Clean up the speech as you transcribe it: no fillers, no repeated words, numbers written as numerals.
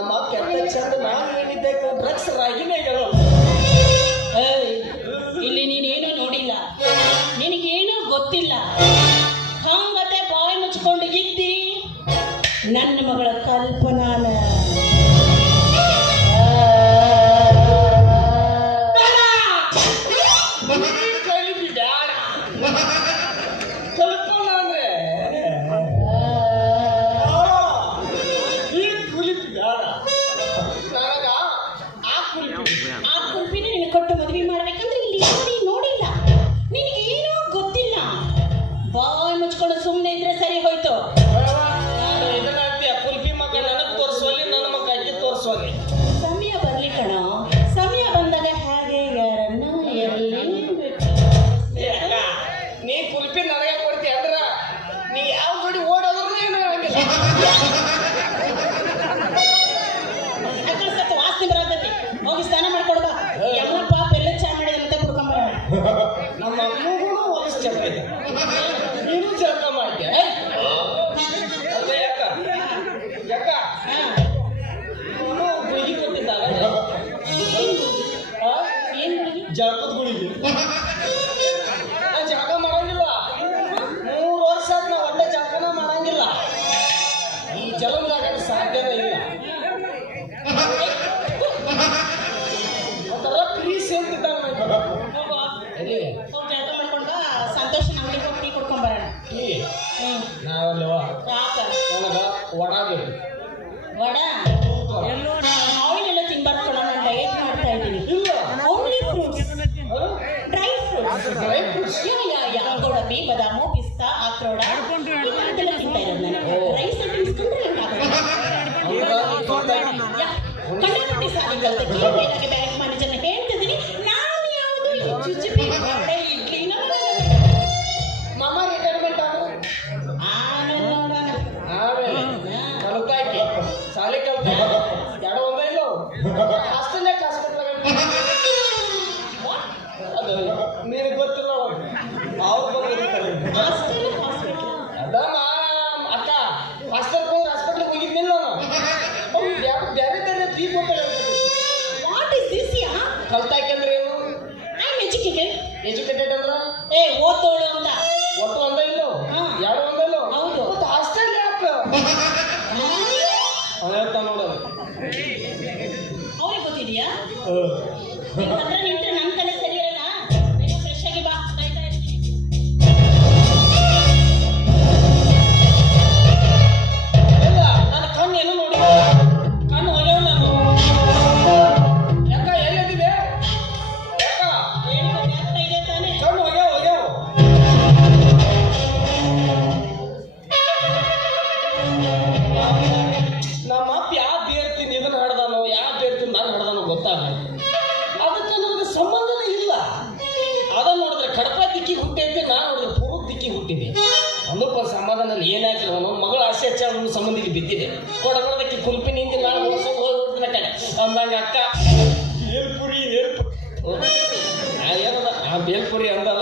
ನಮ್ಮ ಕೆಟ್ಟ ಚಂದ ನಾನು ಹೇಳಿದ್ದೆ ಡ್ರಗ್ಸ್ ರಾಗಿನೇ ಹೇಳೋಲ್ಲ. ಇಲ್ಲಿ ನೀನೇನು ನೋಡಿಲ್ಲ, ನಿನಗೇನು ಗೊತ್ತಿಲ್ಲ. ಹಂಗತೆ ಬಾಯಿ ಮುಚ್ಕೊಂಡು ಇದ್ದಿ ನನ್ನ ಮಗಳ ಕಲ್ಪನಾನ. ಕಲ್ಪನಾ ಅಂದ್ರೆ ಈ ಕುಲಿಪಿ ಬೇಡ ನನಗ. ಆ ಕುಲ್ಪಿನ ನಿನ್ನ ಕೊಟ್ಟು ಮದುವೆ ಮಾಡ್ಬೇಕಂದ್ರೆ ಇಲ್ಲಿ ಯಾರು ನೋಡಿಲ್ಲ, ನಿನಗೇನೂ ಗೊತ್ತಿಲ್ಲ. ಬಾಯಿ ಮುಚ್ಕೊಂಡು ಸುಮ್ಮನೆ ಇದ್ರೆ ಸರಿ ಹೋಯ್ತು. ಇದನ್ನ ಕುಲ್ಪಿ ಮಗ ನನಗೆ ತೋರಿಸುವಲ್ಲಿ, ನನ್ನ ಮಗ ಅಕ್ಕಿ ತೋರಿಸುವಲ್ಲಿ. ಸಮಯ ಬರ್ಲಿ ಕಣ, ಸಮಯ ಬಂದಾಗ ಹೇಗೆ ಯಾರನ್ನ ಎಲ್ಲಿ ನೀ ಕುಲ್ಪಿ ನನಗೆ ಕೊಡ್ತೀಯ ಅಂದ್ರ ನೀ ಯಾವ ಜೋಡಿ ಓಡೋದ್ರೂ ಏನು ಹೇಳಂಗಿಲ್ಲ. ಸ್ವಲ್ಪ ವಾಸನೆ ಬರತೈತಿ, ಹೋಗಿ ಸ್ನಾನ ಮಾಡ್ಕೊಡ್ಬಾ. ಎಲ್ಲ ಪಾಪ ಎಲ್ಲ ಚಾ ಮಾಡಿದ ಮತ್ತೆ ಕುಡ್ಕೊಂಬರ. ನಮ್ಮ ಅಮ್ಮಗೂ ಒಂದು ಜಪ ಇದೆ, ನೀನು ಜಪ ಮಾಡ್ತೀಯ. ಅದೇ ಯಾಕ ಯಾಕ ಗುಳಿಗೆ ಕೊಟ್ಟಿದ್ದಾಗ ಏನ್ ಹುಡುಗಿ ಜಳಕದ ಗುಳಿಗೆ ಜಳಕ ಮಾಡಂಗಿಲ್ಲ. 3 ವರ್ಷ ಆದ್ ನಾವು ಒಳ್ಳೆ ಜಳಕನ ಮಾಡಂಗಿಲ್ಲ. ಈ ಜಲಮದಾಗ ಸಾಧ್ಯನೇ ಇಲ್ಲ. ಒಂಥರ ಪ್ಲೀಸ್ ಅಂತಿದ್ದಾಗ ಹೋಗಿ ಜಳಕ ಮಾಡ್ಕೊಂಡ ಸಂತೋಷ ನಮಗೆ ಹೋಗಿ ಟೀ ಕುಡ್ಕೊಂಬರೋಣ. ನಾವಲ್ಲವ ಯಾಕ ನನಗ ಒಣ ಬೇಕು. ವಡ ಆಯಿಲ್ ತಿನ್ಬಾರ್ದು ಕಣ, ನಾನು ಡಯಟ್ ಮಾಡ್ತಾ ಇದ್ದೀನಿ. ಇಲ್ಲ ಓನ್ಲಿ ಫ್ರೂಟ್ಸ್, ಡ್ರೈ ಫ್ರೂಟ್ಸ್. ಯಾ ಗೋಡಂಬಿ, ಬಾದಾಮು, ಪಿಸ್ತಾ, ಆಕ್ರೋಡ ಇದೆಲ್ಲ ತಿಂತಾ ಇರೋದು ನಾನು. ರೈಸ್ ತಿನ್ಸ್ಕೊಂಡ್ರೆ ಕಣ್ಣಾಪಟ್ಟಿ ಸಾರಿ ಕಲ್ತಕ್ಕೆ ಬೇರೆ ಬ್ಯಾಂಕ್ ಮ್ಯಾನೇಜರ್ನ ಹೇಳ್ತಿದ್ದೀನಿ. ನಾನು ಯಾವುದು ಚುಚ್ಚುಪಿ ವಡೆ ಇಡ್ಲಿನ ಮಾಮ ರಿಟೈರ್ಮೆಂಟ್ ಆಮೇಲೆ ನೋಡೋಣ. ಆಮೇಲೆ ಕಲ್ತಾಕಿ ಸಾಲಿ ಕಲ್ತ ಎರಡು ಒಂದ ಇಲ್ಲ ಹಾಸ್ಟೆಲ್ ಅದು ನಿನಗೆ ಗೊತ್ತಿಲ್ಲ. ಅವ್ರು ಬಂದಿರ್ತಾರೆ ಅದಮ್ಮ ಅಕ್ಕ ಹಾಸ್ಪಿಟ್ಲಿಗೆ ಹೋಗಿದ್ನಿಲ್ಲ ನಾನು. ಬೇರೆ ಬೇರೆ ಫ್ರೀ ಕೊಡ್ತಾರೆ. ವಾಟ್ ಇಸ್ ದಿಸ್ ಯಾ? ಕಲ್ತಾಕಿ ಅಂದ್ರೆ ಏನು? I am educated. ಎಜುಕೇಟೆಡ್ ಅಂದ್ರ ಓದೋಳು ಅಂತ. ಒಟ್ಟು ಒಂದ ಇಲ್ಲ ಎರಡು ಒಂದ ಇಲ್ಲ. ಹೌದು. ಮತ್ತೆ ಹಾಸ್ಟೆಲ್ ಯಾಕೆ ಹೇಳ್ತಾ ನೋಡೋದು ಅವ್ರಿಗೆ ಗೊತ್ತಿದೆಯಾ? ಅಂದ್ರೆ ನಿಂತ್ರೆ ನನ್ನ ತಲೆ ಸರಿ ಇರಲ್ಲ. ಫ್ರೆಶ್ ಆಗಿ ಬಾ, ಕಾಯ್ತಾ ಇರ್ತೀನಿ. ಇಲ್ಲ ನನ್ನ ಕಣ್ಣು ಏನು ನೋಡಿ ಕಣ್ಣು ಹೋಗ್ಯಾವ ನಾನು. ಯಾಕ ಎಲ್ಲಿದ್ದೀವಿ? ಯಾಕ ಏನು ಆಗ್ತಾ ಇದೆ ತಾನೇ? ಕಣ್ಣು ಹೋಗ್ಯಾವ. ನಮ್ಮ ಅಪ್ಪ ಯಾವ ಬೇರ್ತೀನಿ ಇದನ್ನ ಹಾಡ್ದಾನೋ, ಯಾವ ಬೇರ್ತೀನಿ ನಾನು ಹಾಡ್ದಾನೋ ಗೊತ್ತಾಗಲ್ಲ. ಅದಕ್ಕೆ ನಮಗೆ ಸಂಬಂಧನೇ ಇಲ್ಲ. ಅದನ್ನ ನೋಡಿದ್ರೆ ಕಡಪ ದಿಕ್ಕಿಗೆ ಹುಟ್ಟೈತೆ, ನಾನು ನೋಡಿದ್ರೆ ಪೂರ್ವ ದಿಕ್ಕಿಗೆ ಹುಟ್ಟಿದೆ. ಅಂದಪ್ಪ ಸಮಾಧಾನಲ್ಲಿ ಏನಾಗಿಲ್ಲ. ನಮ್ಮ ಮಗಳ ಆಸೆ ಹೆಚ್ಚ ಅವನ ಸಂಬಂಧಿಗೆ ಬಿದ್ದಿದೆ. ಕೊಡಬಾರ್ದಕ್ಕೆ ಕುಲ್ಪಿ ನಿಂತು ನಾನು ಓಡಿಸೋದು ಹೋಗ್ಬಿಡ್ತಾನೆ ಅಂದಂಗೆ ಅಕ್ಕ ಬೇಲ್ಪುರಿ ಏನದ ಆ ಬೇಲ್ಪುರಿ ಅಂದದ